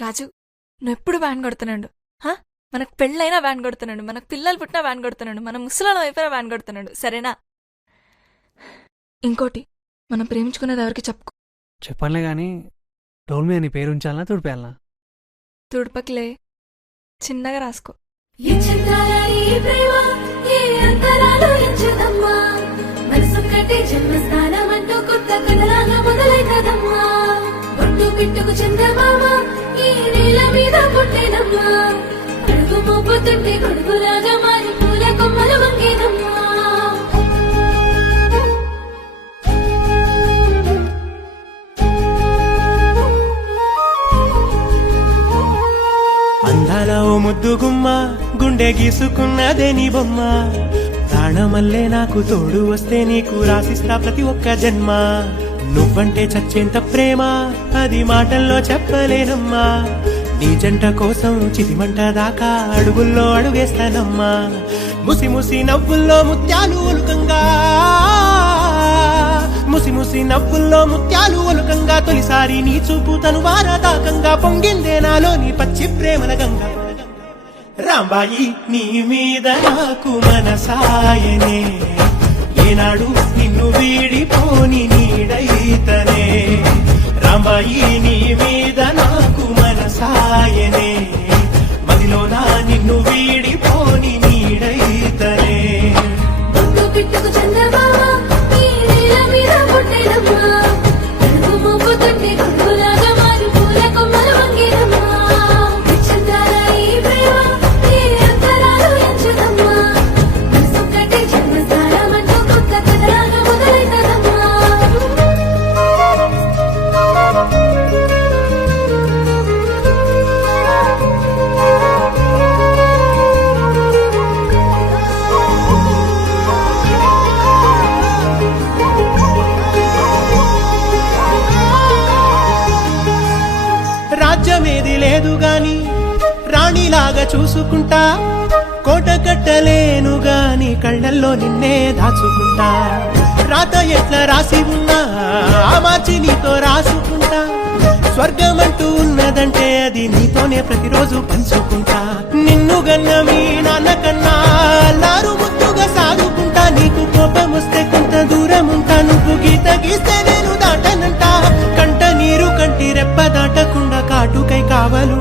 రాజు, నువ్వెప్పుడు వ్యాన్ కొడుతున్నాడు. మనకు పెళ్ళైనా వ్యాన్ కొడుతున్నాడు, మనకు పిల్లలు పుట్టినా వ్యాన్ కొడుతున్నాడు, మన ముసలాళ్ళ వైపున వ్యాన్ కొడుతున్నాడు. సరేనా? ఇంకోటి, మనం ప్రేమించుకునేది ఎవరికి చెప్పుకో. చెప్పనులే గాని డోల్ మీద నీ పేరు ఉంచాలనా తుడిపేయాలనా? తుడుపకిలే, చిన్నగా రాసుకో. పిట్టుకు చందమామ ఈ నేల మీద పుట్టినమ్మా, అడుగు మోపుతుంటే గొడుగులాగా మారి పూల కొమ్మలు వంగేనమ్మా. అందాల ఓ ముద్దు గుమ్మ, గుండె గీసుకున్నదే నీ బొమ్మ. ప్రాణమల్లే నాకు తోడు వస్తే నీకు రాసిస్తా ప్రతి ఒక్క జన్మ. నువ్వంటే చచ్చేంత ప్రేమ అది మాటల్లో చెప్పలేనమ్మా. నీ జంట కోసం చితిమంట దాకా అడుగుల్లో అడుగేస్తానమ్మా. ముసి ముసి నవ్వుల్లో ముత్యాలు ఒలుకంగా, ముసి ముసి నవ్వుల్లో ముత్యాలు ఒలుకంగా, తొలిసారి నీ చూపు తను వారదాకంగా పొంగిందే నాలో నీ పచ్చి ప్రేమల గంగా. రాంబాయి నీ మీద నాకు మనసాయనే, ఏనాడు నిన్ను వీడిపోని నీడైతనే. రాంబాయి నీ మీద నాకు మనసాయనే, మదిలోనా నిన్ను వీడిపోని నీడైతనే. పిట్టుకు చందమామ ఈ నేల మీద పుట్టినమ్మా, అడుగు మోపుతుంటే గొడుగులాగా మారి పూల కొమ్మలు వంగేనమ్మా. చందాల ఈ ప్రేమ ఈ అంతరాలు ఎంచుదమ్మా, మనసొక్కటే జన్మస్థానం అంటూ కొత్త కథలాగా మొదలైతదమ్మా. రాజ్యమేది లేదు గాని రాణిలాగా చూసుకుంటా, కోట కట్టలేను గాని కళ్ళల్లో నిన్నే దాచుకుంటా. రాత ఎట్లా రాసి ఉన్నా ఆ మార్చి నీతో రాసుకుంటా. స్వర్గమంటూ ఉన్నదంటే అది నీతోనే ప్రతిరోజు పంచుకుంటా. నిన్ను గన్న మీ నాన్న కన్నా అల్లారు ముద్దుగా సాగుకుంటా. నీకు కోపం వస్తే కొంత దూరం ఉంటా, నువ్వు గీత గీస్తే నేను దాటనంటా. కంట నీరు కంటి రెప్ప దాటకుండా కాటుకై కావలు